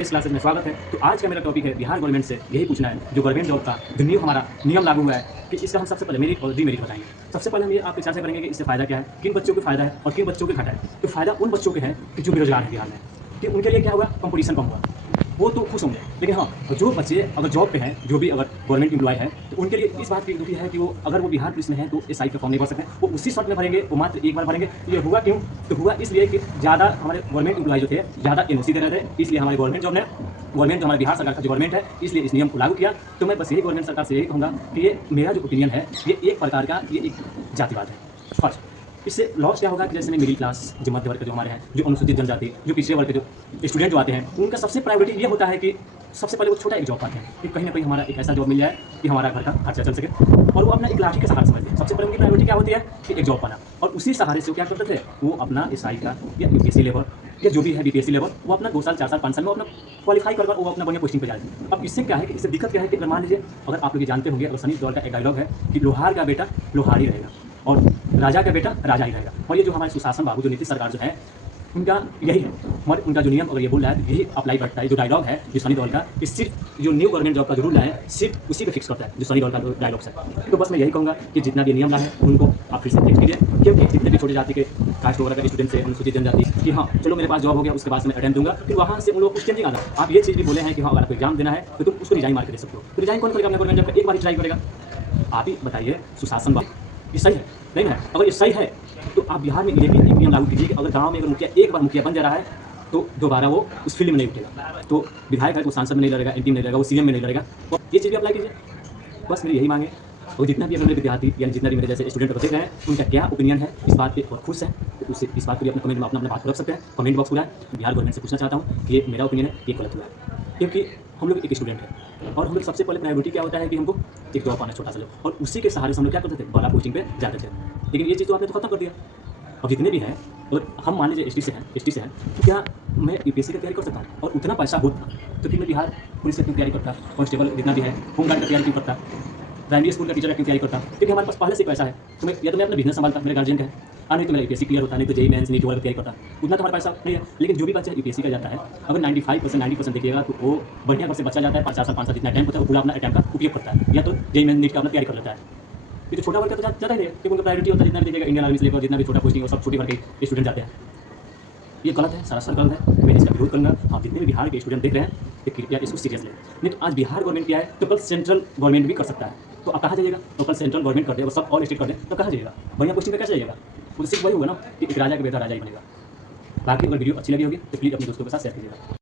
इस क्लासेस में स्वागत है। तो आज का मेरा टॉपिक है बिहार गवर्नमेंट से यही पूछना है जो गवर्नमेंट जॉब का जो न्यू हमारा नियम लागू हुआ है कि इसका हम सबसे पहले मेरिट और डीमेरिट बताएंगे। सबसे पहले हम ये आपके चर्चा करेंगे कि इससे फायदा क्या है, किन बच्चों को फायदा है और किन बच्चों को घाटा है। तो फायदा उन बच्चों के है कि जो बेरोजगार है बिहार में, कि उनके लिए क्या हुआ, कंपटीशन कम हुआ, वो तो खुश होंगे। लेकिन हाँ, जो बच्चे अगर जॉब पे हैं, जो भी अगर गवर्नमेंट एम्प्लॉय है, तो उनके लिए इस बात की दुखी है कि वो अगर वो बिहार पुलिस में है तो एसआई का फॉर्म नहीं भर सकते, वो उसी शर्त में भरेंगे, वो मात्र एक बार भरेंगे। ये हुआ क्यों? तो हुआ इसलिए कि ज़्यादा हमारे गवर्नमेंट एम्प्लॉय जो थे ज़्यादा एनओसी दे रहे थे, इसलिए हमारे गवर्नमेंट जॉब ने गवर्नमेंट जो हमारे बिहार सरकार का जो गवर्नमेंट है, इसलिए इस नियम को लागू किया। तो मैं बस यही गवर्नमेंट सरकार से यही कहूँगा कि ये मेरा जो ओपिनियन है, ये एक प्रकार का ये एक जातिवाद है। फर्स्ट, इससे लॉस क्या होगा कि जैसे मिडिल क्लास, जो मध्य वर्ग के जो हमारे हैं, जो अनुसूचित जनजाति, जो पिछड़े वर्ग के जो स्टूडेंट जो आते हैं, उनका सबसे प्रायोरिटी ये होता है कि सबसे पहले वो छोटा एक जॉब पाते हैं कि कहीं ना कहीं हमारा एक ऐसा जॉब मिल जाए कि हमारा घर का खर्चा चल सके, और वो अपना एक लाठी का सहारा समझते हैं। सबसे पहले उनकी प्रायोरिटी क्या होती है कि एक जॉब पाना, और उसी सहारे से वो क्या करते थे, वो अपना एसआई का या यूपीएससी लेवल या जो भी है बीपीएससी लेवल, वो अपना 2 साल 4 साल 5 साल में अपना क्वालिफाई कर वो अपना बढ़िया पोस्टिंग पे जाते हैं। अब इससे क्या है कि इससे दिक्कत क्या है कि अगर मान लीजिए, अगर आप लोग ये जानते होंगे, अगर सनी देओल का एक डायलॉग है कि लोहार का बेटा लोहार ही रहेगा और राजा का बेटा राजा ही रहेगा। और ये जो हमारे सुशासन बाबू, जो नीतीश सरकार जो है, उनका यही है, और उनका जो नियम अगर ये बोल रहा है तो यही अप्लाई करता है। जो डायलॉग है जो सनी देओल का, कि सिर्फ जो न्यू गवर्नमेंट जॉब का जो रूल है सिर्फ उसी को फिक्स करता है, जो सनी देओल का डायलॉग है। तो बस मैं यही कहूँगा कि जितना भी नियम लाए उनको आप फिर से देख लीजिए, क्योंकि जितने भी छोटे जाति के कास्ट वगैरह के स्टूडेंट से अनुसूचित जनजाति कि हाँ चलो मेरे पास जॉब हो गया, उसके बाद मैं अटेंड दूंगा, फिर वहाँ से उन लोगों को चेंजिंग आना। आप ये चीज़ भी बोले हैं कि हाँ अगर आपको एग्जाम देना है तो तुम उसको रिजाइन मार के दे सकते हो। तो रिजाइन कौन करेगा? अपना गवर्नमेंट जॉब का एक बार ही ट्राई करेगा। आप ही बताइए, सुशासन बाबू ये सही है नहीं है? अगर ये सही है तो आप बिहार में ये भी एक नियम लागू कीजिए कि अगर गांव में अगर मुखिया एक बार मुखिया बन जा रहा है तो दोबारा वो उस फील्ड में नहीं उठेगा। तो विधायक है तो सांसद में नहीं लड़ेगा, एमपी में नहीं लड़ेगा, वो सीएम में नहीं लड़ेगा। और ये चीज़ भी अप्लाई कीजिए। बस मेरी यही मांगे। और जितना भी अपने विद्यार्थी यानी जितना भी मेरे जैसे स्टूडेंट को देख रहे हैं, उनका क्या ओपिनियन है इस बात पे और खुश है, तो उससे इस बात को भी अपने कमेंट में अपना बात रख सकते हैं। कमेंट बॉक्स खुला है। बिहार गवर्नमेंट से पूछना चाहता हूँ कि ये मेरा ओपिनियन है, ये गलत हुआ है, क्योंकि हम लोग एक स्टूडेंट हैं और हम लोग सबसे पहले प्रायोरिटी क्या होता है कि हमको एक जॉब पाना, छोटा सा जॉब, और उसी के सहारे से हम लोग क्या करते थे, बड़ा पोस्टिंग पे जाते थे। लेकिन ये चीज़ तो आपने तो खत्म कर दिया। अब जितने भी हैं, अगर हम मान लीजिए एसटी से हैं, तो क्या मैं यूपीएससी की तैयारी कर सकता हूँ? और उतना पैसा होता तो फिर मैं बिहार पुलिस की क्यों तैयारी करता, कांस्टेबल जितना भी है, होमगार्ड की तैयारी क्यों करता, प्राइमरी स्कूल का टीचर क्यों तैयारी करता? क्योंकि हमारे पास पहले से पैसा है। तो मैं या तो मैं अपना बिजनेस संभालता, मेरे गार्जियन का है, नहीं तो मेरा यूपीएससी क्लियर होता, नहीं तो जेईई मेंस नीट वगैरह तैयारी करता। उतना तो हमारे पैसा नहीं है। लेकिन जो भी बच्चा यूपीएससी का जाता है, अगर 90% देखिएगा तो वो बढ़िया घर से बच्चा जाता है, 4 साल 5 साल जितना टाइम होता है वो पूरा अपना टाइम का उपयोग करता है, या तो जेईई मेंस नीट का अपना तैयारी कर लेता है। ये तो छोटा वर्ग का तो जाता ही है, क्योंकि उनका प्रायोरिटी होता है जितना भी देखिएगा इंडियन आर्मी से लेकर जितना भी छोटा पोस्टिंग वो सब छोटे वर्ग के स्टूडेंट जाते हैं। ये गलत है, सरासर गलत है। मैं इसका विरोध करूँगा। आप जितने भी बिहार के स्टूडेंट देख रहे हैं तो कृपया इसको सीरियस लें। नहीं तो आज बिहार गवर्नमेंट क्या है तो कल सेंट्रल गवर्नमेंट भी कर सकता है। तो आप कहाँ जाइएगा? तो कल सेंट्रल गवर्नमेंट कर दे और सब ऑल स्टेट कर दे तो कहाँ जाइएगा? बढ़िया पोस्टिंग पे कैसे जाइएगा? वो तो सिर्फ वही होगा ना कि एक राजा का बेटा राजा ही बनेगा। बाकी अगर वीडियो अच्छी लगी होगी तो प्लीज़ अपने दोस्तों के साथ शेयर कीजिएगा।